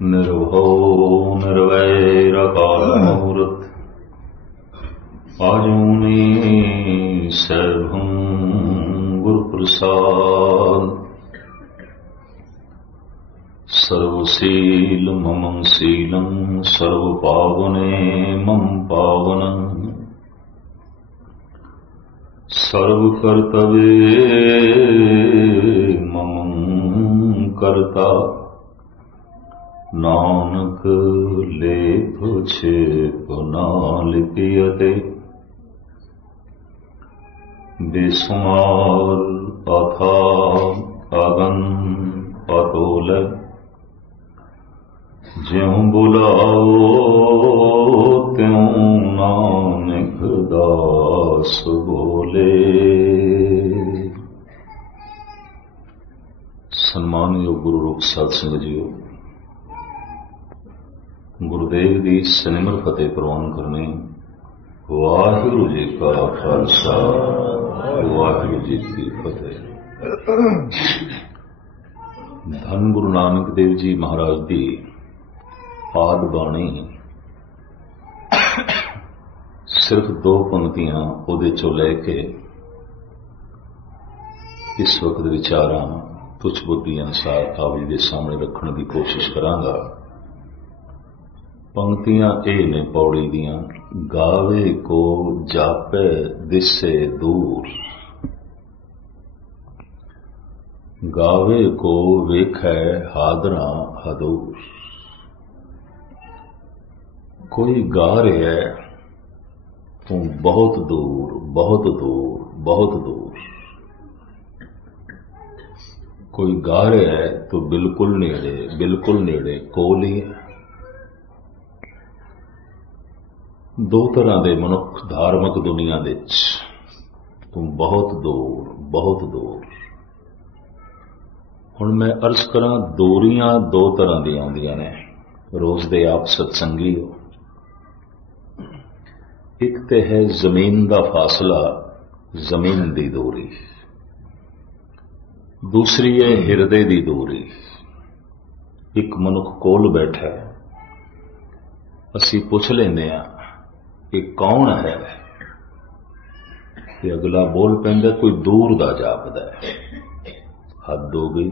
निर्भो निर्वैरकालमूर्त आजूनी सैभं गुरुप्रसाद सर्वशील मम शीलं सर्वपावने मम पावनं सर्वकर्तव्ये मम कर्ता नानक लेख छेप ना लिपियते बेसुमार अथा अगन अतोल ज्यों बुलाओ त्यों नानक दास बोले। सम्मानयोग गुरु रूप साध संगत जीओ, गुरुदेव की सनिमर फतेह प्रवान करने। वाहिगुरु जी का खालसा, वाहिगुरु जी की फतेह। धन गुरु नानक देव जी महाराज की आद बाणी सिर्फ दो पंक्तियां उहदे चों लैके इस वक्त विचारां तुच्छ बुद्धि अनुसार आप जी के सामने रखने की कोशिश करांगा। पंक्तियां ये ने पौड़ी दियां। गावे को जापे दिसे दूर, गावे को वेखै हादरा हदूर। कोई गा रहा है तू बहुत दूर, बहुत दूर, बहुत दूर। कोई गा रहा है तो बिल्कुल नेड़े, बिल्कुल नेड़े, कोल ही है। दो तरह के मनुख धार्मिक दुनिया दे तू बहुत दूर, बहुत दूर। हुण मैं अर्ज करा, दूरियां दो तरह दी आउंदियां ने। रोज दे आप सत्संगी हो। एक ते है जमीन का फासला, जमीन की दूरी। दूसरी है हिरदे की दूरी। एक मनुख कोल बैठा है, असी पुछ लेंदे आ कि कौन है, कि अगला बोल पैंदा कोई दूर दा जापदा है। हद हो गई,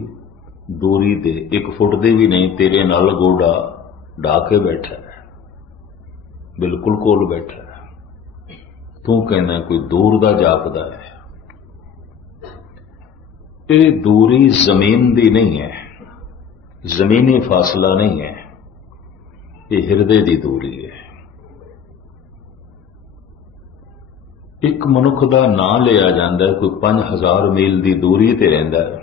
दूरी दे 1 फुट दी भी नहीं, तेरे नाल गोडा ढा के बैठा है, बिल्कुल कोल बैठा है। तू कहना कोई दूर दा जापदा है। ये दूरी जमीन दी नहीं है, जमीनी फासला नहीं है, ये हिरदे दी दूरी है। एक मनुख दा नां लिया जाता है, कोई 5000 मील की दूरी ते रहिंदा है।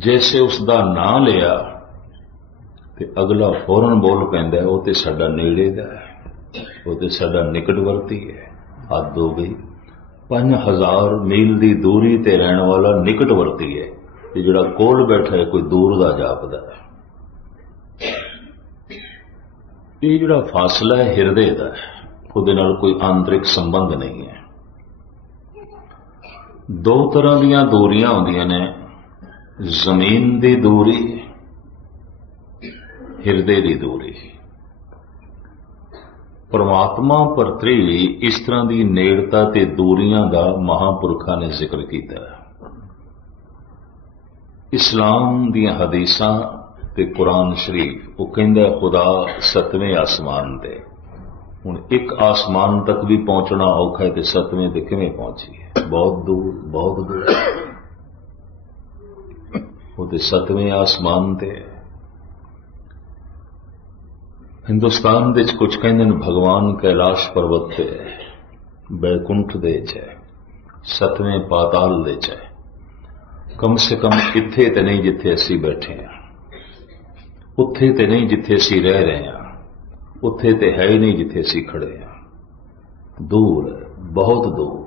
जैसे उसका नां लिया ते अगला फौरन बोल पैंदा है, वो ते साडा नेड़े दा है, वो ते साडा निकटवर्ती है। हद हो गई, 5000 मील की दूरी ते रहने वाला निकटवर्ती है, ते जिहड़ा कोल बैठा है कोई दूर दा जापदा है। ये जिहड़ा फासला है हिरदे दा है, ਉਹਦੇ ਨਾਲ कोई आंतरिक संबंध नहीं है। दो तरह दीयां दूरियां होंदियां ने, जमीन की दूरी, हिरदे की दूरी। परमात्मा प्रति इस तरह की नेड़ता ते दूरियां का महापुरखा ने जिक्र किया। इस्लाम दीयां हदीसां ते कुरान शरीफ वो कहंदा खुदा 7वें आसमान ते। हुण एक आसमान तक भी पहुंचना औखा है, तो 7वें ते किवें पहुंची है? बहुत दूर, बहुत दूर। वो तो 7वें आसमान ते। हिंदुस्तान दे कुछ कहंदे ने भगवान कैलाश पर्वत ते बैकुंठ दे च, 7वें पाताल दे च। कम से कम इत्थे ते नहीं जिथे असी बैठे हैं, उत्थे ते नहीं जिथे असी रह रहे हैं, उत्थे ते है ही नहीं जिथे असी खड़े हैं। दूर है, बहुत दूर।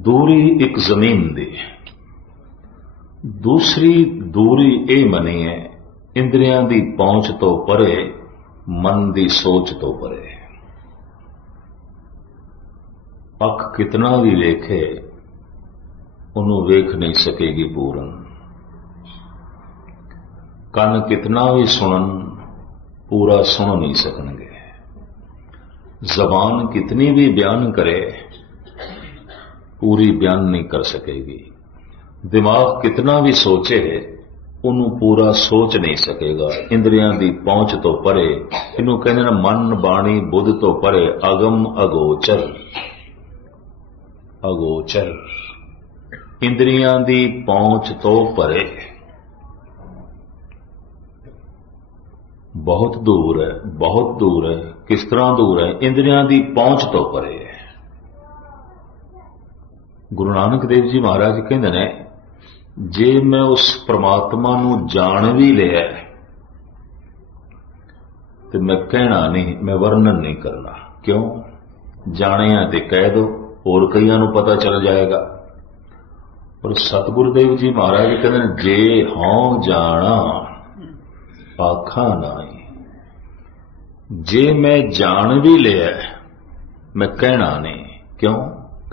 दूरी एक जमीन दी। दूसरी दूरी ये मनी है इंद्रियां दी पहुंच तो परे, मन दी सोच तो परे। अख कितना भी वेखे ਉਹਨੂੰ ਵੇਖ नहीं सकेगी पूरन। ਕੰਨ कितना भी सुनन पूरा सुन नहीं सकणगे। जबान कितनी भी बयान करे पूरी बयान नहीं कर सकेगी। दिमाग कितना भी सोचे ਉਹਨੂੰ पूरा सोच नहीं सकेगा। इंद्रियां की पहुंच तो परे, इनू कहते हैं मन बाणी बुद्ध तो परे, अगम अगोचर। अगोचर इंद्रियां की पहुंच तो परे, बहुत दूर है, बहुत दूर है। किस तरह दूर है? इंद्रियां की पहुंच तो परे। गुरु नानक देव जी महाराज कहते हैं जे मैं उस परमात्मा नू जान भी लिया तो मैं कहना नहीं, मैं वर्णन नहीं करना। क्यों? जाने ते कह दो, और कईयां नू पता चल जाएगा। और सतगुरुदेव जी महाराज कहते हैं जे हों जाना आखा नहीं। जे मैं जान भी लिया मैं कहना नहीं। क्यों?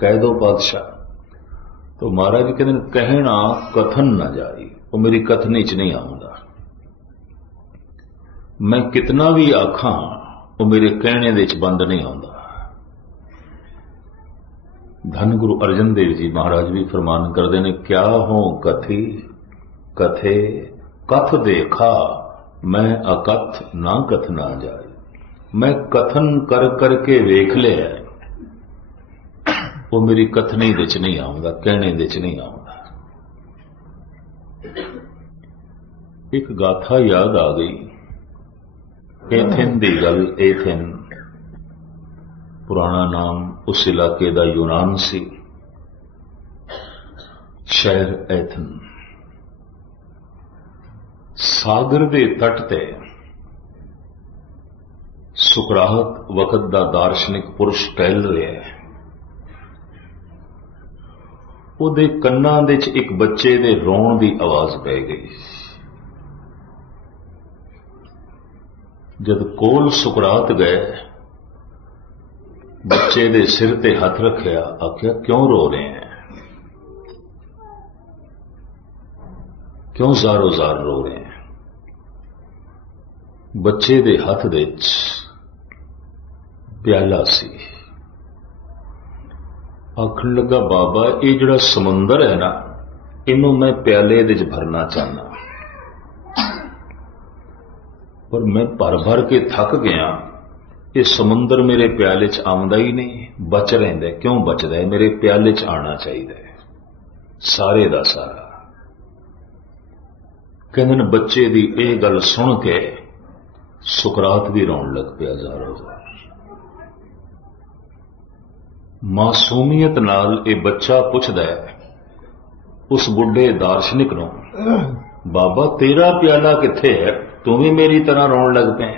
कह दो पातशाह। तो महाराज जी कहते कहना कथन ना जाए, वो मेरी कथनी च नहीं आऊंगा। मैं कितना भी आखा वो मेरे कहने दे च बंद नहीं आंदा। धन गुरु अर्जन देव जी महाराज भी फरमान करते हैं क्या हो कथी कथे कथ देखा मैं अकथ ना कथ ना जाए। मैं कथन कर करके वेख लिया, वो मेरी कथनी दे च नहीं आऊंगा, कहने दे च नहीं आऊंगा। एक गाथा याद आ गई। एथेन दी गल। एथेन पुराना नाम उस इलाके दा यूनान सी। शहर एथन। सागर दे तट ते सुकरात वक्त दा दार्शनिक पुरुष टहल रहा है। ਉਹਦੇ ਕੰਨਾਂ ਦੇ 'ਚ ਇੱਕ ਬੱਚੇ ਦੇ ਰੋਣ ਦੀ ਆਵਾਜ਼ ਪੈ ਗਈ। जब कोल सुकरात गए बच्चे दे सिर ते हथ रखिया, आख्या क्यों रो रहे हैं, क्यों जारो जार रो रहे हैं। बच्चे दे हथ दे प्याला सी। आखन लगा बाबा ये जड़ा समुंदर है ना, इनू मैं प्याले दे भरना चाहना, पर मैं भर भर के थक गया। ये समुंदर मेरे प्याले च आंदा ही नहीं, बच रहिंदा। क्यों बचदा है? मेरे प्याले च आना चाहिए सारे दा सारा। कहंदे ने बच्चे दी ये गल सुन के सुकरात भी रोन लग पिया जारो जार। मासूमियत नाल ये बच्चा पुछदा है उस बुढ़े दार्शनिक नूं, बाबा तेरा प्याला किथे है, तू भी मेरी तरह रोन लग पे।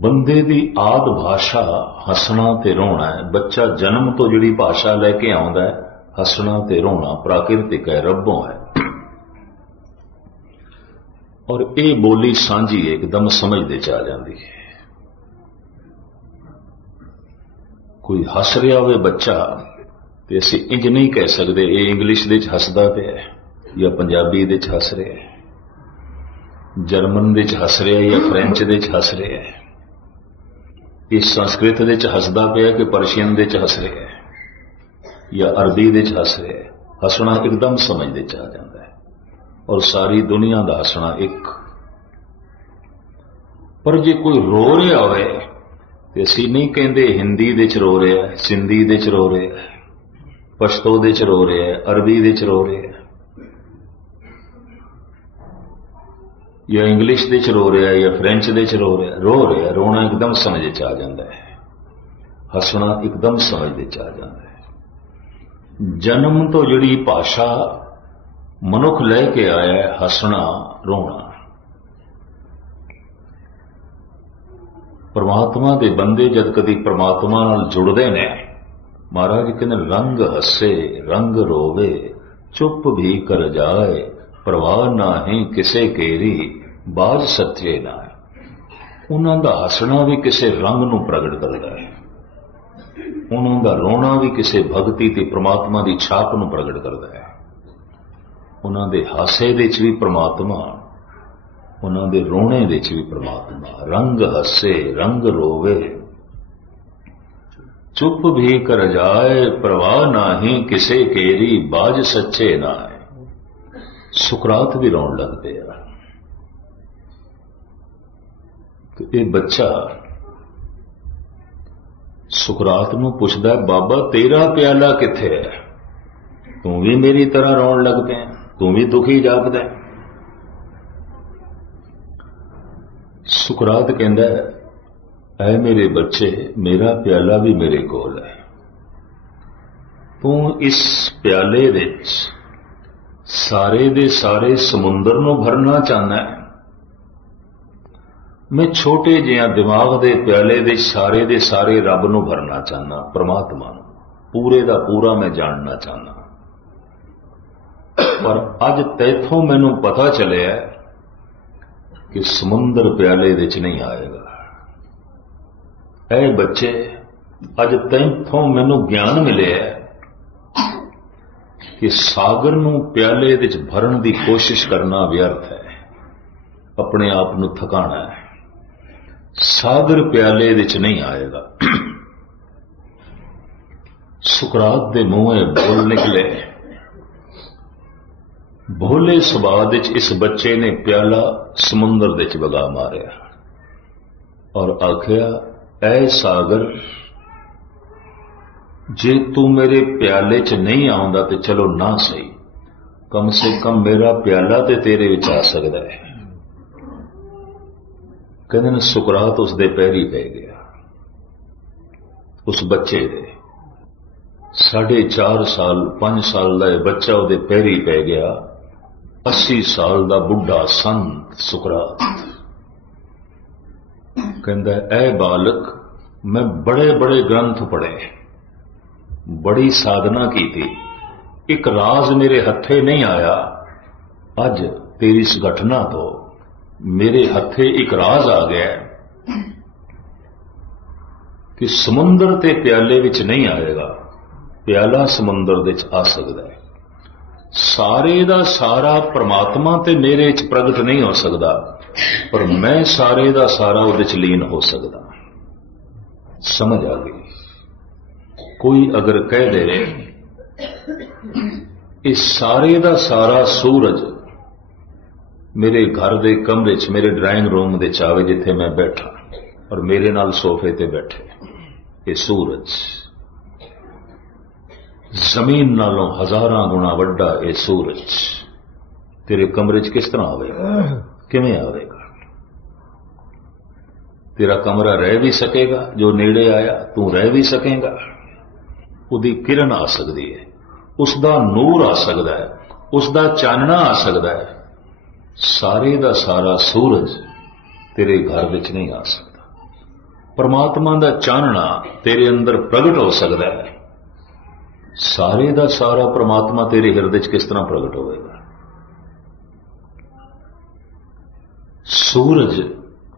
बंदे दी आद भाषा हसना ते रोना है। बच्चा जन्म तो जिहड़ी भाषा लैके आउंदा है हसना ते रोना प्राकृतिक है, रब्बों है। और ये बोली सांझी एकदम समझदे च आ जांदी है। कोई हस रहा होवे बच्चा ते असीं इंज नहीं कह सकते ये इंग्लिश दे च हसदा पिया या पंजाबी दे च हस रहा है, जर्मन दे च हस रहा है या फ्रेंच दे च हस रहा है, इस संस्कृत दे च हसदा पिया कि पर्शियन दे च हस रहा है या अरबी दे च हस रहा है। हसना एकदम समझ दे च आ जाता है और सारी दुनिया का हसना एक। पर जे कोई रो रहा होवे ते असीं नहीं कहंदे हिंदी दे च रो रहा है, सिंधी दे च रो रहा है, पश्तो दे च रो रहा है, अरबी दे च रो रहा है या इंग्लिश दे च रो रहा है या फ्रेंच दे च रो रहा है। रोना एकदम समझ च आ जाता है, हसना एकदम समझ दे च आ जाता है। जन्म तो जिहड़ी भाषा मनुख लैके आया है हसना रोना। परमात्मा दे बंदे जद कदी परमात्मा नाल जुड़दे ने, महाराज कहते रंग हसे रंग रोवे चुप भी कर जाए, परवाह ना है किसे केरी बाज सच्चे ना है। उन्हां दा हसना भी किसे रंग नूं प्रगट करदा है। उन्हों का रोना भी किसी भगती ते परमात्मा की छाप नूं प्रगट करता है। उन्हों के हासे दे च भी परमात्मा, उन्हों के रोने दे च भी परमात्मा। रंग हसे रंग रोवे, चुप भी कर जाए परवाह नाही, किसे केरी बाज सच्चे ना है। सुकरात भी रोन लग पिया। तो ये बच्चा सुकरात नूं पुछदा, बाबा तेरा प्याला किथे है? तू भी मेरी तरह रोन लग पिया, तू भी दुखी जापदा। सुकरात कहंदा, ऐ मेरे बच्चे, मेरा प्याला भी मेरे कोल है। तू इस प्याले विच सारे दे सारे समुंदर नूं भरना चाहना है। मैं छोटे जिहा दिमाग दे प्याले दे सारे रब नूं भरना चाहना, परमात्मा नूं पूरे दा पूरा मैं जानना चाहना। पर अज तैथों मैनूं पता चलिया कि समुंदर प्याले विच नहीं आएगा। ऐ बच्चे, अज तैथों मैनूं ज्ञान मिलिया कि सागर नूं प्याले विच भरन की कोशिश करना व्यर्थ है, अपने आप नूं थकाना है। सागर प्याले विच नहीं आएगा। सुकरात दे मुंह बोल निकले, भोले सुभाव विच इस बच्चे ने प्याला समुंदर विच वगा मारिया और आखिया, ऐ सागर, जे तू मेरे प्याले च नहीं आउंदा ते चलो ना सही, कम से कम मेरा प्याला ते तेरे विच आ सकदा है। कहते ने सुकरात उसदे पैरी पै गया। उस बच्चे दे 4.5 साल 5 साल का बच्चा उहदे पैरी पै गया। 80 साल का बुढ़ा संत सुकरात कहंदा, ऐ बालक, मैं बड़े बड़े ग्रंथ पढ़े, बड़ी साधना की थी, एक राज मेरे हथे नहीं आया। अज तेरी इस घटना तो मेरे हथे एक राज आ गया कि समुंदर ते प्याले विच नहीं आएगा, प्याला समुंदर विच आ सकता है। सारे दा सारा परमात्मा ते मेरे च प्रगट नहीं हो सकता, पर मैं सारे दा सारा उहदे च लीन हो सकता। समझ आ गई? कोई अगर कह दे इस सारे दा सारा सूरज मेरे घर दे कमरे च, मेरे ड्राइंग रूम दे चावे जिथे मैं बैठा और मेरे नाल सोफे ते बैठे, ये सूरज जमीन नालों 1000 गुणा वड्डा, ये सूरज तेरे कमरे च किस तरह आवेगा? किवें आवेगा? तेरा कमरा रह भी सकेगा? जो नेड़े आया तू रह भी सकेगा? उसकी किरण आ सकती है, उसका नूर आ सकता है, उसका चानना आ सकता है। सारे दा सारा सूरज तेरे घर विच नहीं आ सकता। परमात्मा दा चानना तेरे अंदर प्रगट हो सकता है। सारे दा सारा परमात्मा तेरे हृदय च किस तरह प्रगट होगा? सूरज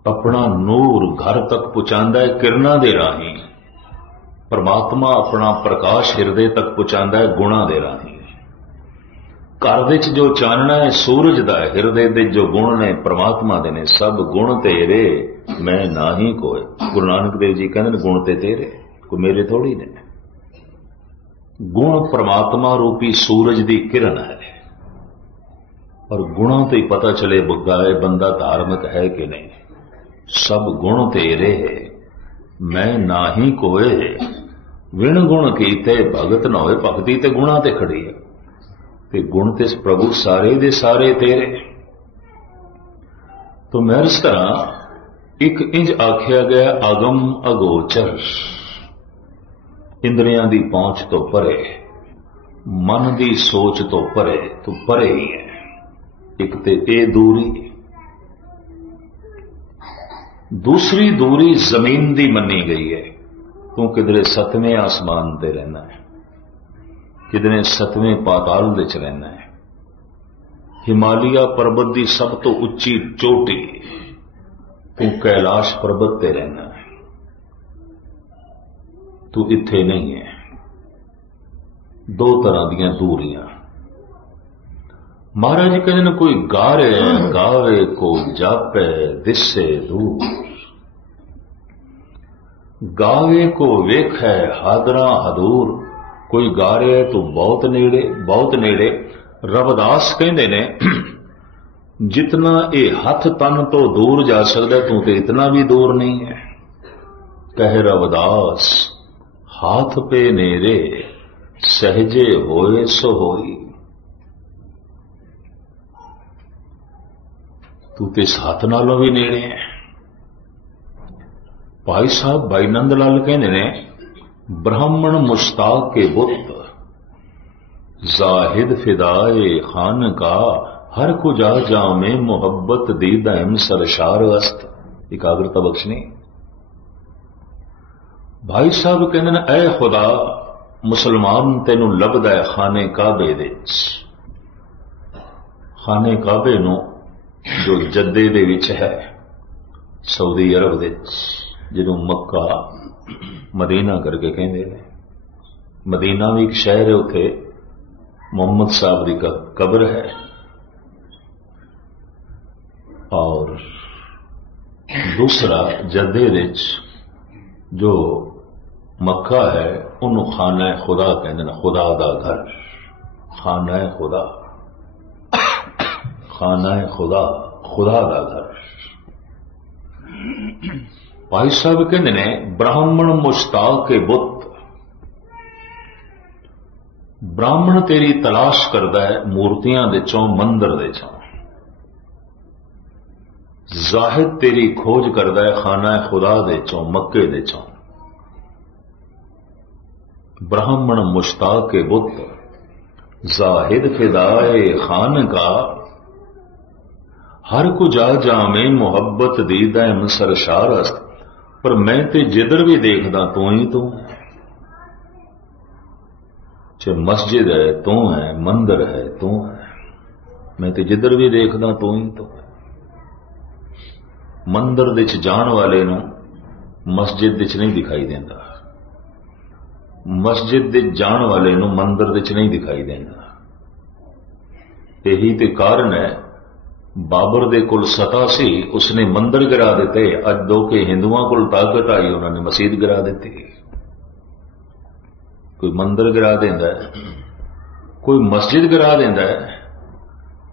अपना नूर घर तक पहुंचाता है किरणा दे राही, परमात्मा अपना प्रकाश हृदय तक पहुंचाता है गुणा दे राही। घर विच जो चानना है सूरज दा है, हृदय दे जो गुण ने परमात्मा दे ने, सब गुण तेरे मैं ना ही कोई। गुरु नानक देव जी कहते गुण ते तेरे, कोई मेरे थोड़ी ने। गुण परमात्मा रूपी सूरज दी किरण है और गुणों तो ही पता चले बुगाए बंदा धार्मिक है कि नहीं। सब गुण तेरे मैं ना ही कोय, विण गुण कीते भगत न होए। भगती ते गुणा ते खड़ी है, ते गुण ते प्रभु सारे दे सारे तेरे। तो मैं इस तरह एक इंज आख्या गया आगम अगोचर, इंद्रियां दी पहुंच तो परे, मन दी सोच तो परे, तो परे ही है। एक ते ए दूरी, दूसरी दूरी जमीन दी मनी गई है। तू किधरे 7वें आसमान ते रहना है, किधरे 7वें पाताल दे च रहना है। हिमालय पर्वत की सब तो उच्ची चोटी, तू कैलाश पर्वत ते रहना है। तू इत्थे नहीं है। दो तरह दियां दूरियां। महाराज जी कहते कोई गारे गावे को जापे दिसे दूर, गावे को वेखै हादरा हदूर। कोई गा रहा है तो बहुत नेड़े, बहुत नेड़े। रविदास कहते ने जितना ये हथ तन तो दूर जा सकता तू तो इतना भी दूर नहीं है। कह रविदास हाथ पे नेरे सहजे होए सो होई। तू तो इस हाथ नालों भी नेड़े है। भाई साहब भाई नंद लाल कहते ने ब्राह्मण मुश्ताक के बुत जाहिद फिदाए खान का हर को जा जामे मोहब्बत दीदाम सरशार अस्त। एकाग्रता बख्शनी। भाई साहब कहते ने ऐ खुदा मुसलमान तेनू लभदा है खाने काबे दे। खाने काबे नु जो जद्दे दे विच है सऊदी अरब दे, जिन्हों मक्का मदीना करके कहते हैं। मदीना भी एक शहर है, उथे मोहम्मद साहब की कब्र है। और दूसरा जद्दे विच जो मक्का है उन्होंने खाना खुदा कहते हैं, खुदा दा घर। खाना खुदा, खाना खुदा, खुदा दा घर। भाई साहब कहते ने ब्राह्मण मुश्ताक के बुत। ब्राह्मण तेरी तलाश करता है मूर्तियां दे चों, मंदिर दे चों। जाहिद तेरी खोज करता है खाना खुदा दे चों, मक्के दे चों। ब्राह्मण मुश्ताक के बुत जाहिद फिदाए खान का हर को जा जामे मोहब्बत दीदा सरशार अस्त। पर मैं ते जिधर भी देखदा तू ही तू है। चाहे मस्जिद है तू है, मंदिर है तू है। मैं ते जिधर भी देखदा तू ही तू है। मंदिर दे च जाण वाले नूं मस्जिद दे च नहीं दिखाई देंदा, मस्जिद दे जाण वाले नूं मंदिर दे च नहीं दिखाई देंदा। यही ते कारण है बाबर दे कोल सता सी, उसने मंदिर गिरा दिते। अज दो के हिंदुओं को ताकत आई, उन्होंने मसीद गिरा दी। कोई मंदिर गिरा देंदा है, कोई मस्जिद गिरा देंदा है।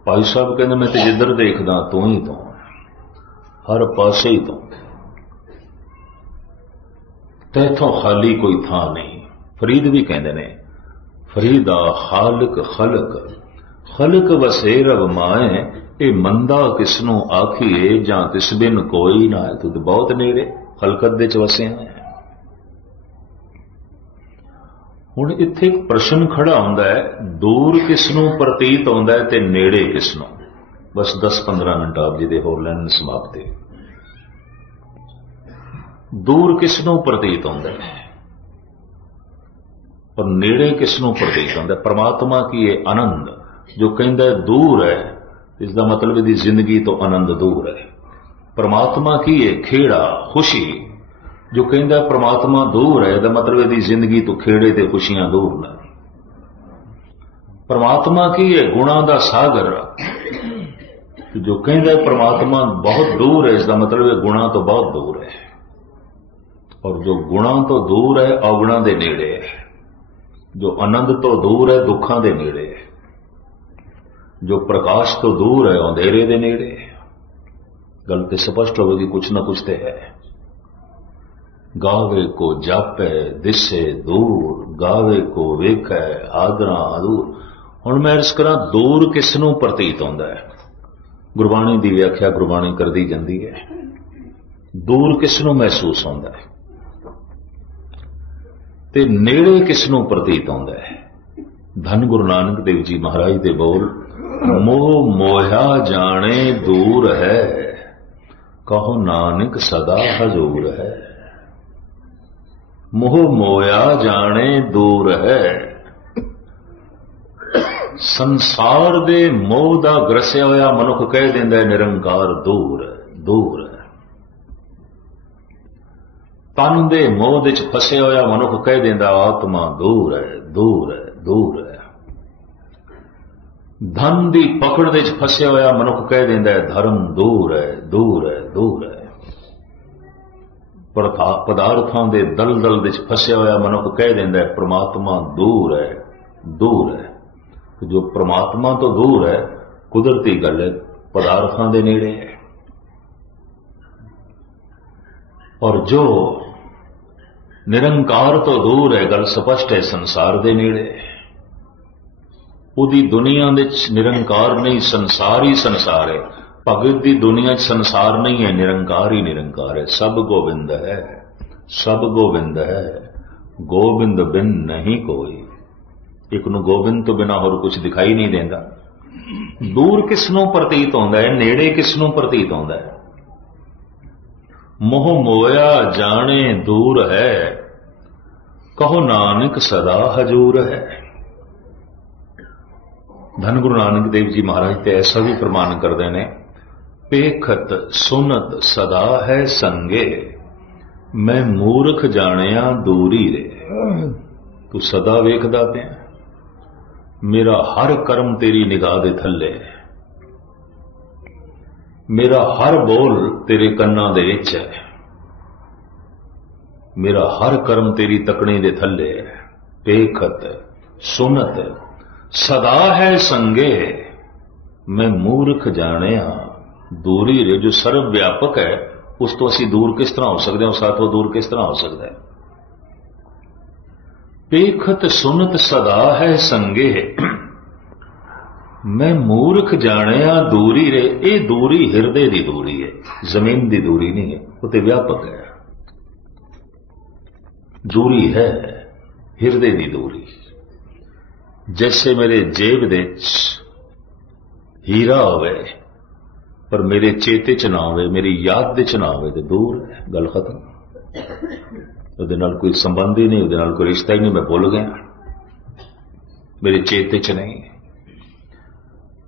भाई साहब कहते मैं तो जिधर देखदा तू ही तो, हर पासे ही तो, तैथों खाली कोई थां नहीं। फरीद भी कहते ने फरीदा खालक खलक, खलक वसे रब माए। ये मंदा किसनों आखिए जां तिस बिन कोई ना है। तू तो बहुत नेड़े खलकत दे च वसे है। हुण इत्थे एक प्रश्न खड़ा हुंदा है, दूर किसनों प्रतीत होंदा है ते नेड़े किसनों। बस 10-15 मिनट आप जी दे होर लैन समाप्ति। दूर किसनों प्रतीत होंदा है और नेड़े किसनों प्रतीत होंदा है। परमात्मा की ये आनंद जो कहंदा दूर है, इसका मतलब यदि जिंदगी तो आनंद दूर है। परमात्मा की ये खेड़ा खुशी जो कहता परमात्मा दूर है, इसका मतलब यदि जिंदगी तो खेड़े ते खुशियां दूर न। परमात्मा की ये गुणा दा सागर जो कहता परमात्मा बहुत दूर है, इसका मतलब ये गुणा तो बहुत दूर है। और जो गुणा तो दूर है अवगुणा दे नेड़े है। जो आनंद तो दूर है दुखों दे नेड़े है। जो प्रकाश तो दूर है अंधेरे दे नेड़े। गल तो स्पष्ट होगी, कुछ ना कुछ तो है। गावे को जापे दिसे दूर, गावे को वेखे आदरा दूर। हुण मैं इस करा दूर किसनों प्रतीत होंदा है। गुरबाणी की व्याख्या गुरबाणी कर दी जाती है। दूर किसनों महसूस होंदा है ते नेड़े किसनों प्रतीत होंदा है। धन गुरु नानक देव जी महाराज दे बोल, मोह मोया जाने दूर है, कहो नानक सदा हजूर है। मोह मोया जाने दूर है। संसार दे मोह दा ग्रसिया होया मनुख कह देंदा है निरंकार दूर है, दूर है। तन दे मोह दे च फसे होया मनुख कह देंदा आत्मा दूर है, दूर है, दूर है। धन दी पकड़ दे च फसे होया मनुख कह देंदा है धर्म दूर है, दूर है, दूर है। पदार्थां दे दलदल दे च फसे होया मनुख कह देंदा है परमात्मा दूर है, दूर है। तो जो परमात्मा तो दूर है, कुदरती गल है, पदार्थां दे नेड़े है। और जो निरंकार तो दूर है, गल स्पष्ट है, संसार दे नेड़े है। उदी दुनिया दे निरंकार नहीं, संसार ही संसार है। भगत दी दुनिया च संसार नहीं है, निरंकार ही निरंकार है। सब गोविंद है, सब गोविंद है, गोविंद बिन नहीं कोई। एक नूं गोविंद तो बिना होर कुछ दिखाई नहीं देंदा। दूर किसनों प्रतीत होंदा है, नेड़े किसनों प्रतीत होंदा है। मोह मोया जाने दूर है, कहो नानक सदा हजूर है। धन गुरु नानक देव जी महाराज ते ऐसा भी प्रमाण करते हैं, पेखत सुनत सदा है संगे, मैं मूर्ख जानिया दूरी रे। तू सदा वेखदा पिया, मेरा हर कर्म तेरी निगाह दे थल्ले, मेरा हर बोल तेरे कन्ना दे विच है, मेरा हर कर्म तेरी तकनी दे थल्ले है। पेखत सुनत सदा है संगे, मैं मूर्ख जानिया दूरी रे। जो सर्व व्यापक है उस तो असी दूर किस तरह हो सकते हैं, उस साथों दूर किस तरह हो सकता है। पेखत सुनत सदा है संगे, मैं मूर्ख जानिया दूरी रे। ये दूरी हिरदे दी दूरी है, जमीन दी दूरी नहीं है, वो तो व्यापक है। दूरी है हिरदे दी दूरी। जैसे मेरे जेब दे हीरा होवे पर मेरे चेते च ना होवे, मेरी याद दे च ना होवे, तो दूर है, गल खत्म। उहदे नाल कोई संबंध ही नहीं, उहदे नाल कोई रिश्ता ही नहीं, मैं भुल गया, मेरे चेते च नहीं।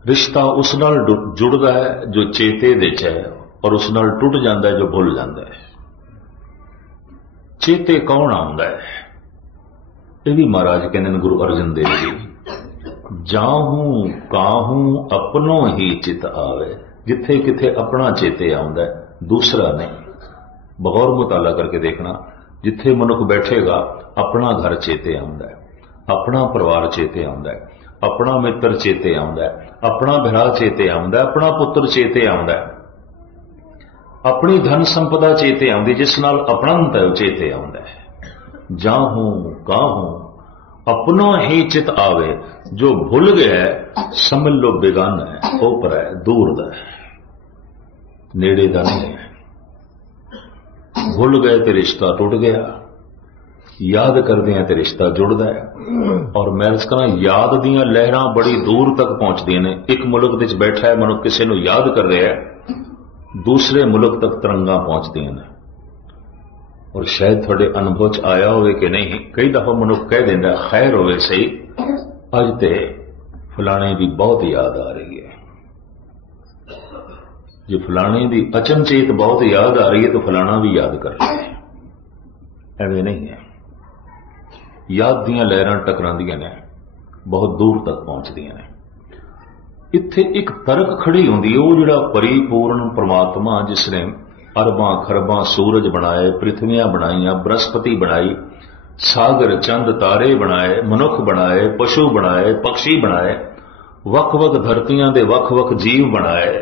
रिश्ता उस नाल जुड़दा है जो चेते दे च है, और उस नाल टुट जांदा है जो भुल जांदा है। चेते कौन आउंदा है? ये भी महाराज कहते हैं गुरु अर्जन देव जी, जाहूं काहूं अपनों ही चित आवे। जिथे किथे अपना चेते आउंदा है, दूसरा नहीं। बगौर मुताला करके देखना, जिथे मनुख बैठेगा अपना घर चेते आउंदा है, अपना परिवार चेते आउंदा है, अपना मित्र चेते आउंदा है, अपना भरा चेते आउंदा है, अपना पुत्र चेते आउंदा है, अपनी धन संपदा चेते आउंदी, जिस नाल अपनंत है चेते आउंदा है। जाहूं काहूं अपनों ही चित आवे, जो भूल गया है समझ लो बेगाना है, ओपरा है, दूर दा है, नेड़े दा नहीं है। भूल गए तो रिश्ता टूट गया, याद करते हैं तो रिश्ता जुड़ता है। और मैं कहना याद दियां लहरां बड़ी दूर तक पहुंचदियां ने। एक मुल्क विच बैठा है मनुख किसी को याद कर रहा है, दूसरे मुल्क तक तरंगा पहुंचदियां ने। और शायद थोड़े अनुभव च आया होवे कि नहीं, कई दफा मनुख कह देंदा खैर होवे सही, अज ते फलाने की बहुत याद आ रही है। जो फलाने की अचनचेत बहुत याद आ रही है तो फलाना भी याद कर रहा है, एवं नहीं है। याद दियां लहरां टकरांदियां ने, बहुत दूर तक पहुंचदियां ने। इत्थे एक तर्क खड़ी होंदी है, वो जिहड़ा परिपूर्ण परमात्मा जिसने अरबां खरबां सूरज बनाए, पृथ्वियां बनाईयां, बृहस्पति बनाई, सागर चंद तारे बनाए, मनुख बनाए, पशु बनाए, पक्षी बनाए, वख वख धरतियां दे वख वख जीव बनाए।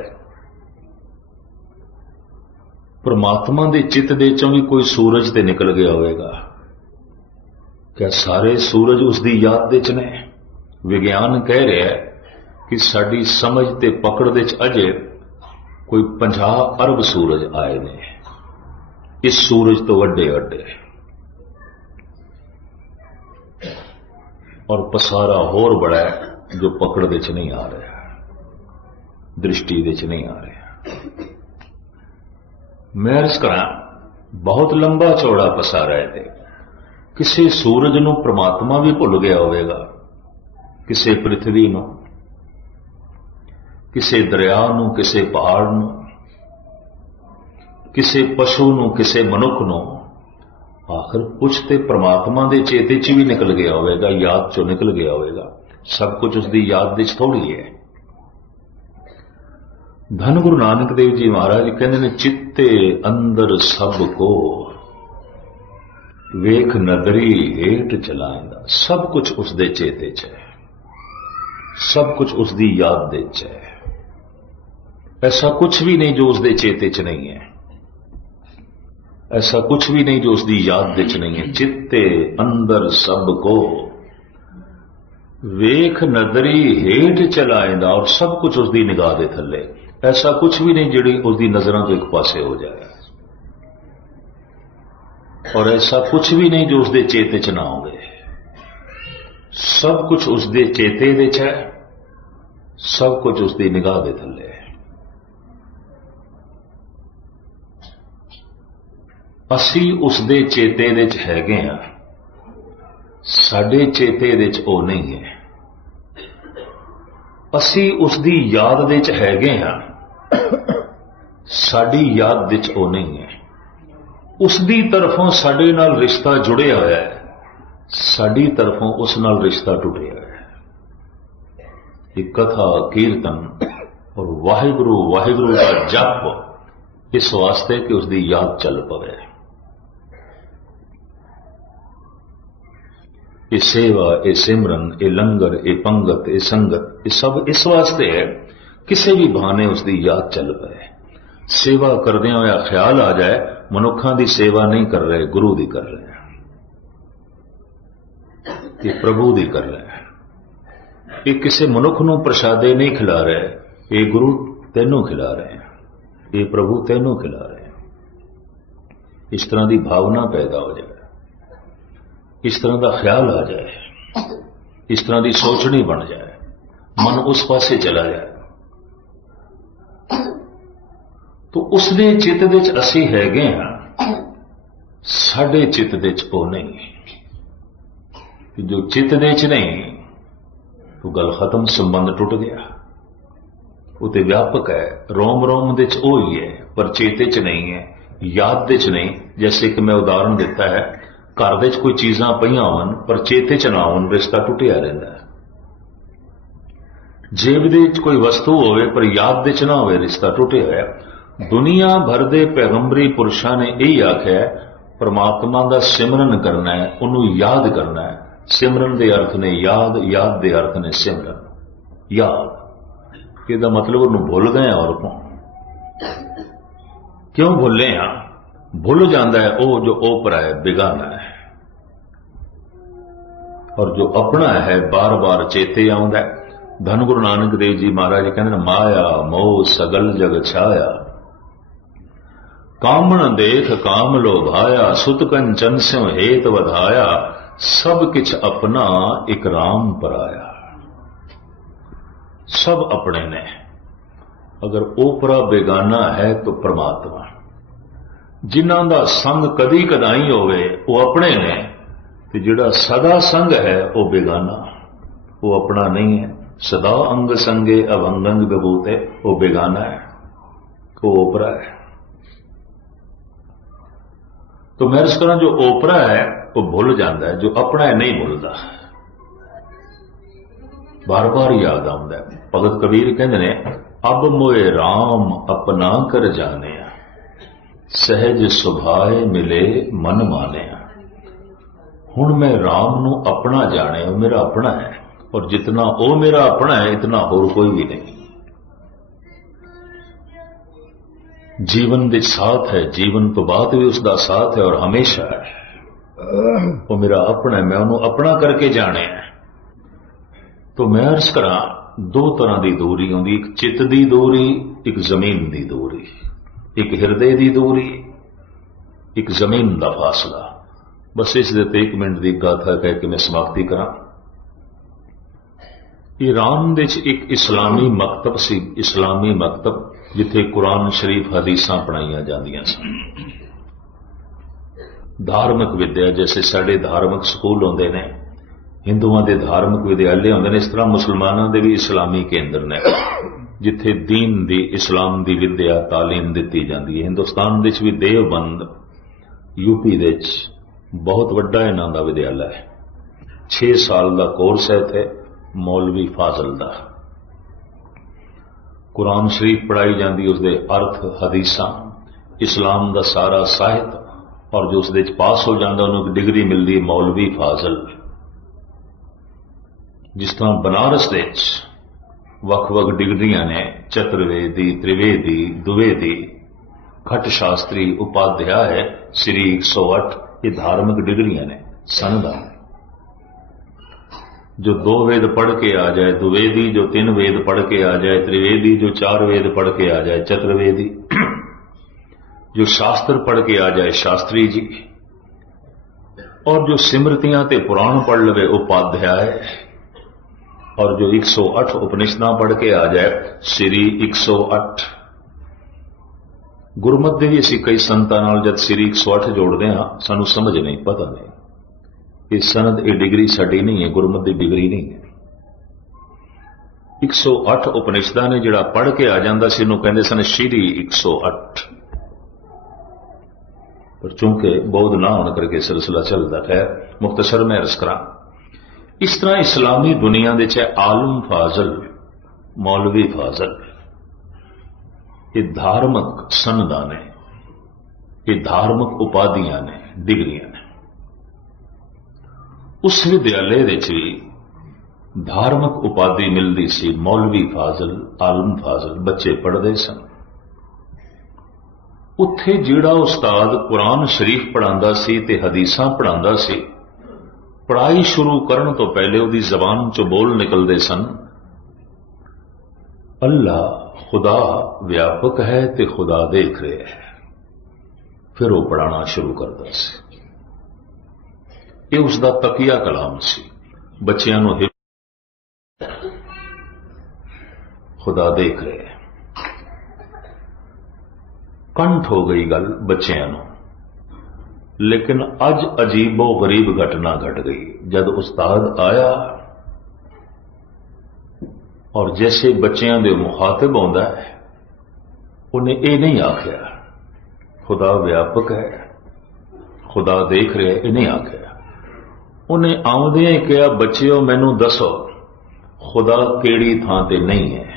परमात्मा दे चित दे चों भी कोई सूरज ते निकल गया होगा? क्या सारे सूरज उसकी याद दे च ने? विज्ञान कह रहा है कि साडी समझ ते पकड़ दे च अजे कोई 50 अरब सूरज आए ने, इस सूरज तो वड्डे वड्डे, और पसारा होर बड़ा है जो पकड़ दे च नहीं आ रहा, दृष्टि दे च नहीं आ रहा। मैं अर्ज करा बहुत लंबा चौड़ा पसारा है। किसी सूरज नूं परमात्मा भी भुल गया होगा, किसी पृथ्वी नूं, किसी दरिया नूं, किसी पहाड़ नूं, किसी पशु नूं, किसी मनुख नूं, आखिर कुछ तो परमात्मा के चेते च भी निकल गया होगा, याद चो निकल गया होगा, सब कुछ उसकी याद विच थोड़ी है। धन गुरु नानक देव जी महाराज कहते ने, चित्ते अंदर सब को वेख नदरी हेठ चलाएंदा। सब कुछ उसके चेते च है, सब कुछ उसकी याद दे च है। ऐसा कुछ भी नहीं जो उसके चेते च नहीं है, ऐसा कुछ भी नहीं जो उसकी याद दे च नहीं है। चित्ते अंदर सब को वेख नदरी हेठ चलाएंदा, और सब कुछ उसकी निगाह दे थले। ऐसा कुछ भी नहीं जिहड़ी उसकी नजरों तो एक पासे हो जाए, और ऐसा कुछ भी नहीं जो उसके चेते च ना होवे। सब कुछ उसके चेते दे च है, सब कुछ उसकी निगाह दे थले है। असी उसके चेते दे च हैगे हां, साडे चेते दे च ओ नहीं है। असी उसकी याद दे च हैगे हां, साडी याद दे च ओ नहीं है। उसकी तरफों साडे नाल रिश्ता जुड़िया होया है, साडी तरफों उस नाल रिश्ता टुटिया है। ये कथा कीर्तन और वाहिगुरु वाहिगुरु का जप इस वास्ते कि उसकी याद चल पवे। ये सेवा, ये सिमरन, ये लंगर, ये पंगत, ये संगत, ये सब इस वास्ते है किसी भी बहाने उसकी याद चल पाए। सेवा करदे होया ख्याल आ जाए मनुखों की सेवा नहीं कर रहे, गुरु दी कर रहे हैं, ये प्रभु दी कर रहे हैं। ये किसी मनुख नूं प्रसादे नहीं खिला रहे, ये गुरु तेनों खिला रहे हैं, ये प्रभु तेनों खिला रहे हैं। इस तरह की भावना पैदा हो जाए, इस तरह का ख्याल आ जाए, इस तरह की सोचनी बन जाए, मन उस पासे चला जाए, तो उसके चित्त दे च असी हैगे हां, साडे चित्त दे च ओ नहीं। जो चित्त दे च नहीं तो गल खत्म, संबंध टुट गया। वो तो व्यापक है, रोम रोम दे च ओ ही है, पर चेते च नहीं है, याद दे च नहीं। जैसे कि मैं उदाहरण दिता है, घर दे च कोई चीज़ां पईयां होवन पर चेते च ना होवन, रिश्ता टुटिया रहिंदा है। जेब दे च कोई वस्तु होवे पर याद दे च ना होवे, रिश्ता टुटिया है। दुनिया भर दे पैगंबरी पुरुषां ने यही आख्या है, परमात्मा का सिमरन करना है, उन्होंने याद करना है। सिमरन के अर्थ ने याद, याद के अर्थ ने सिमरन। याद इसका मतलब उन्होंने भुल गए, और क्यों भुले हां? भुल जाता है वो जो ओपरा है, बेगाना है, और जो अपना है बार बार चेते आउंदा है। धन गुरु नानक देव जी महाराज कहते, माया मोह सगल जग छाया, कामण देख काम लोभाया, सुत कंचन स्यों हेत वधाया, सब किछ अपना एक राम पराया। सब अपने ने, अगर ओपरा बेगाना है तो परमात्मा। जिन्हां दा संग कदी कदाई होवे वो अपने ने, ते जिहड़ा सदा संग है वो बेगाना, वो अपना नहीं है। सदा अंग संगे अवंगंग विभूते, वो बेगाना है, वो ओपरा है। तो मैं इस तरह जो ओपरा है वो भूल जाता है, जो अपना है नहीं भूलता, बार बार याद आता है। भगत कबीर कहते ने, अब मोए राम अपना कर जाने, सहज सुभाए मिले मन माने। हुण मैं राम नू अपना जाने, वो मेरा अपना है, और जितना वो मेरा अपना है इतना होर कोई भी नहीं। जीवन दे साथ है, जीवन तो बाद भी उसका साथ है, और हमेशा है। वो मेरा अपना है, मैं उन्होंने अपना करके जाने है। तो मैं अर्ज करा, दो तरह की दूरी होंगी, एक चित्त की दूरी, एक जमीन की दूरी, एक हिरदे की दूरी, एक जमीन का फासला। बस इस दे 1 मिनट की गाथा कह के मैं समाप्ति करा। ईरान दे एक इस्लामी मकतब सी, इस्लामी मकतब जिथे कुरान शरीफ हदीसां पढ़ाईयां जांदियां सन। धार्मिक विद्या, जैसे साडे धार्मिक स्कूल होंदे ने, हिंदुओं के धार्मिक विद्यालय होंदे ने, इस तरह मुसलमानों के भी इस्लामी केंद्र ने, जिथे दीन दी, इस्लाम की विद्या तालीम दी जाती है। हिंदुस्तान भी देवबंद, यूपी बहुत वड्डा इन्हां दा विद्यालय है। 6 साल का कोर्स है इत्थे मौलवी फाजल दा। कुरान शरीफ पढ़ाई जाती, उसके अर्थ हदीसां इस्लाम का सारा साहित्य, और जो उसदे पास हो जाता उन्होंने डिग्री मिलती मौलवी फाजल। जिस तरह बनारस दे वख-वख डिग्रियां ने, चतुर्वेदी, त्रिवेदी, द्विवेदी, खट शास्त्री, उपाध्याय, श्री 108, ये धार्मिक डिग्रियां ने, सनदा ने। जो 2 वेद पढ़ के आ जाए द्विवेदी, जो 3 वेद पढ़ के आ जाए त्रिवेदी, जो 4 वेद पढ़ के आ जाए चतुर्वेदी, जो शास्त्र पढ़ के आ जाए शास्त्री जी, और जो सिमरतियां ते पुराण पढ़ लवे उपाध्याय, और जो 108 उपनिषदां पढ़ के आ जाए श्री 108। गुरमत दे भी असीं कई संतां नाल जद श्री 108 जोड़ते हैं सानू समझ नहीं, पता नहीं ये सनद, ये डिग्री साडी नहीं है, गुरमत की डिग्री नहीं है। 108 उपनिषदां ने जिहड़ा पढ़ के आ जांदा सी इहनूं कहंदे सन श्री 108। पर चूंकि बौद्ध ना होने करके सिलसिला चलता है, मुख्तसर में अर्ज करा। इस तरह इस्लामी दुनिया दे च आलम फाजल, मौलवी फाजल, ये धार्मिक सनदा ने, ये धार्मिक उपाधियां ने, डिग्रियां ने। उस विद्यालय दे च भी धार्मिक उपाधि मिलती सी, मौलवी फाजल, आलम फाजल, बच्चे पढ़ते सन। उत्थे जिहड़ा उस्ताद कुरान शरीफ पढ़ांदा सी ते हदीसां पढ़ांदा सी, पढ़ाई शुरू करन तो पहले उहदी जबान चों बोल निकलदे सन, अल्लाह खुदा व्यापक है ते खुदा देख रहे है। फिर वो पढ़ाना शुरू करता सी। ये उसका तकिया कलाम सी। बच्चियां नूं खुदा देख रहे है। कंठ हो गई गल बच्चियां नूं। लेकिन अज अजीबो गरीब घटना घट गई। जद उस्ताद आया और जैसे बच्चियां दे मुखातिब आउंदा है, उन्हें ये नहीं आख्या खुदा व्यापक है, खुदा देख रहे, ये नहीं आख्या। उन्हें आउंदे ही कहा, बच्चियों मैनू दसो खुदा केड़ी थां ते नहीं है।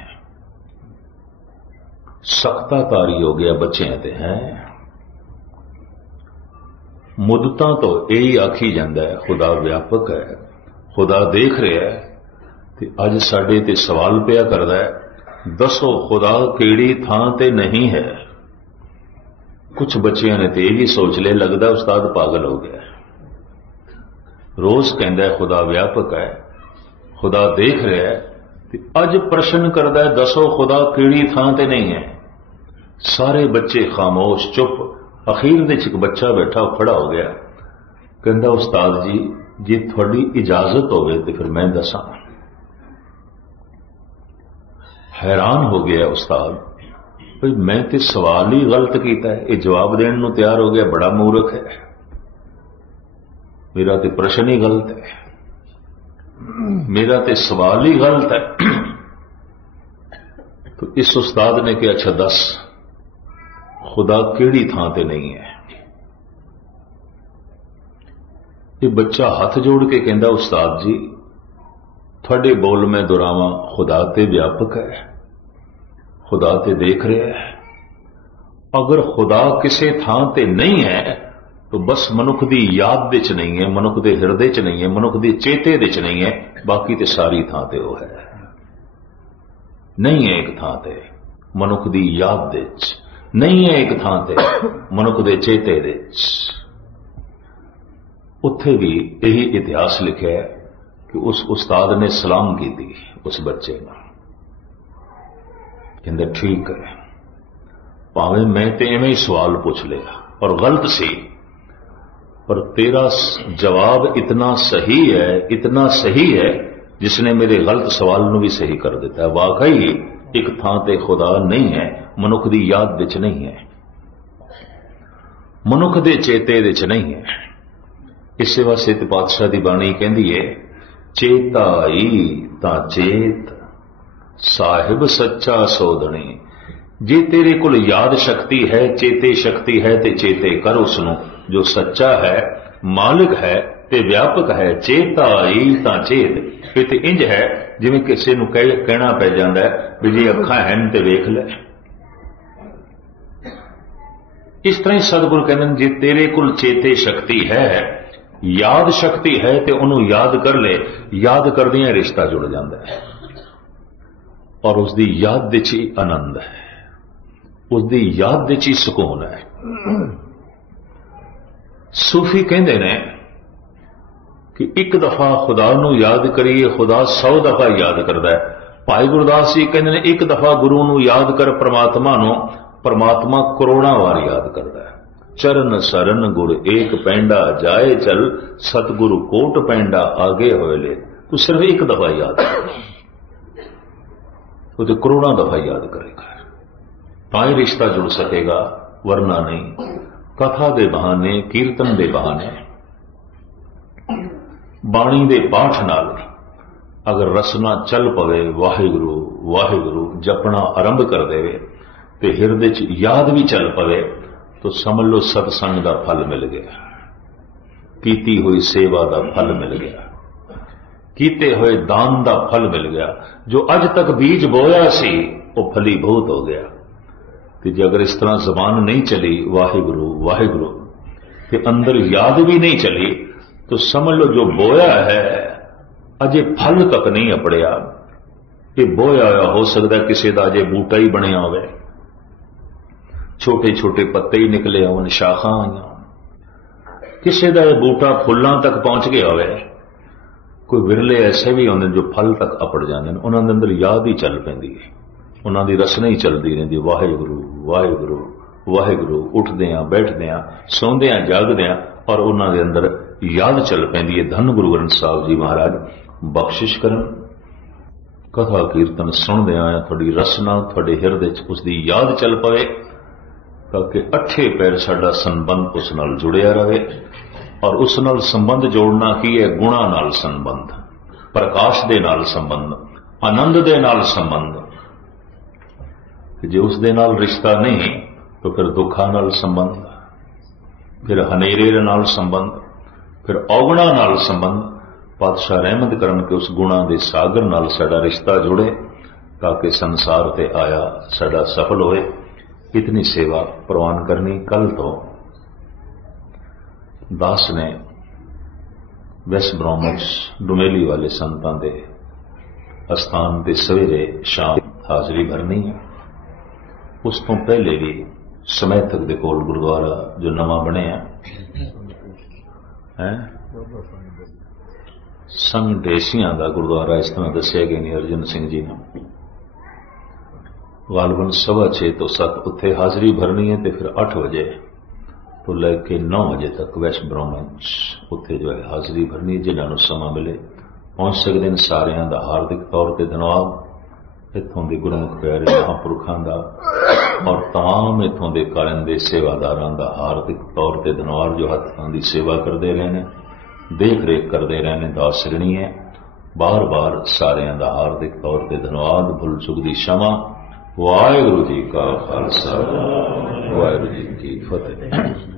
सख्ता कारी हो गया बच्चियां ते हैं। मुद्दतां तो यही आखी जांदा है खुदा व्यापक है, खुदा देख रहा है। ते अज साडे ते सवाल पिया करदा है, दसो खुदा केड़ी थां ते नहीं है। कुछ बच्चियां ने तो यह भी सोच लिया, लगदा उस्ताद पागल हो गया। रोज कहंदा है खुदा व्यापक है, खुदा देख रहा है, ते अज प्रश्न करदा है दसो खुदा केड़ी थां ते नहीं है। सारे बच्चे खामोश चुप। अखीर दे एक बच्चा बैठा खड़ा हो गया, कहंदा उस्ताद जी जे थोड़ी इजाजत होवे तो फिर मैं दसां। हैरान हो गया उस्ताद, भाई मैं तो सवाल ही गलत किया है, ये जवाब देने नूं तैयार हो गया, बड़ा मूर्ख है, मेरा तो प्रश्न ही गलत है, मेरा तो सवाल ही गलत है। तो इस उस्ताद ने कहा, अच्छा दस खुदा केड़ी थां ते नहीं है। ये बच्चा हाथ जोड़ के कहंदा, उस्ताद जी थोड़े बोल मैं दोहरावां, खुदा ते व्यापक है, खुदा ते देख रहा है। अगर खुदा किसी थां ते नहीं है तो बस मनुख दी याद दे च नहीं है, मनुख दे हिरदे च नहीं है, मनुख दी चेते दे च नहीं है, बाकी ते सारी थां ते वो है। नहीं है एक थां ते मनुख दी याद दे च, नहीं है एक थां ते मनुख दे चेते दे च। उत्थे भी यही इतिहास लिखा है कि उस उस्ताद ने सलाम की थी उस बच्चे ने, कहंदे ठीक है, भावें मैं ते इवें ही सवाल पूछ लिया और गलत सी, पर तेरा जवाब इतना सही है, इतना सही है, जिसने मेरे गलत सवाल नूं भी सही कर दिता है। वाकई एक थां ते खुदा नहीं है, मनुख दी याद विच नहीं है, मनुख दे चेते दे च नहीं है। इस वास्ते ते पातशाह दी बाणी कहंदी है, चेता आई तां चेत साहिब सच्चा सोधनी। जे तेरे कोल याद शक्ति है, चेते शक्ति है, ते चेते कर उसनूं जो सच्चा है, मालिक है ते व्यापक है, चेता ई तां चेत। ये ते इंज है जिवें किसी नूं कहना पै जांदा है भी जे अखां हैन ते वेख ले। इस तरह सतगुरु कहते हैं जे तेरे कोल चेते शक्ति है, याद शक्ति है तो उन्होंने याद कर ले, याद करदियां रिश्ता जुड़ जाता है और उसकी याद विच ही आनंद है, उसकी याद विच ही सुकून है। सूफी कहते हैं कि एक दफा खुदा नूं याद करिए, खुदा 100 दफा याद करता है। भाई गुरदास जी कहते हैं एक दफा गुरु नूं याद कर परमात्मा नूं, परमात्मा करोड़ां वार याद करता है। चरण सरन गुर एक पैंडा जाए चल, सतगुरु कोट पैंडा आगे होए ले। तू सिर्फ एक दफा याद कर, तो करोड़ां दफा याद करेगा तां ही रिश्ता जुड़ सकेगा, वरना नहीं। कथा दे बहाने, कीर्तन दे बहाने, बाणी दे पाठ नाल अगर रसना चल पवे, वाहिगुरु वाहिगुरु जपना आरंभ कर देवे ते हिरदे च याद भी चल पवे, तो समझ लो सत्संग का फल मिल गया, कीती हुई सेवा का फल मिल गया, कीते हुए दान का फल मिल गया। जो अज तक बीज बोया सी वो फलीभूत हो गया। कि जे अगर इस तरह जबान नहीं चली वाहिगुरु वाहिगुरु के अंदर याद भी नहीं चली, तो समझ लो जो बोया है अजे फल तक नहीं अपड़िया। ये बोया होया हो सकता किसी का अजे बूटा ही बनया होवे, छोटे छोटे पत्ते ही निकले होन, शाखा आईयां, किसी का बूटा फुल्लां तक पहुंच गया होवे। कोई विरले ऐसे भी होंगे जो फल तक अपड़ जाते हैं, उन्होंने अंदर याद ही चल पैंदी है, उन्होंने रसना ही चलती रही वाहिगुरु वाहिगुरु वाहिगुरु, उठद्या बैठद्या सौंद्या जागद्या, और उन्होंने अंदर याद चल पैंदी है। धन गुरु ग्रंथ साहब जी महाराज बख्शिश करन, कथा कीर्तन सुनद्या थोड़ी रसना थोड़े हिरदे च उसकी याद चल पवे, ताकि अठे पैर साडा संबंध उस नाल जुड़िया रहे। और उस नाल संबंध जोड़ना की है? गुणा नाल संबंध, प्रकाश दे नाल संबंध, आनंद दे नाल संबंध। जे उस दे नाल रिश्ता नहीं तो फिर दुखा नाल संबंध, फिर हनेरे नाल संबंध, फिर औगुणा नाल संबंध। पातशाह रहमत करन के उस गुणा दे सागर नाल साडा रिश्ता जुड़े, ताकि संसार ते आया साडा सफल होए। इतनी सेवा प्रवान करनी। कल तो दास ने वेस्ट ब्रॉमच डुमेली वाले संतां दे अस्थान ते सवेरे शाम हाजरी भरनी है। उस तो पहले भी समैथक दे कोल गुरुद्वारा जो नवा बने है संघ देसियां का गुरुद्वारा, इस तरह दसिया गया नहीं अर्जन सिंह जी ने, गालबन 6:15 तो 7 उत्थे हाजरी भरनी है, तो फिर 8 बजे तो लेके 9 बजे तक वेस्ट ब्रॉमच उत्थे जो है हाजरी भरनी। जिन्होंने समा मिले पहुंच सकते हैं। सारियां दा हार्दिक तौर पर धन्यवाद। इत्थों के गुरमुख प्यारे महापुरखों का और तमाम इत्थों के कायम के सेवादारां का हार्दिक तौर पर धन्यवाद, जो हत्थां की सेवा करते रहे हैं, देख रेख करते रहे हैं। दास ऋणी है, बार बार सारियां का हार्दिक तौर पर धन्यवाद। भुल चुक दी क्षमा। वाहिगुरू जी का खालसा, वाहिगुरू जी की फतेह।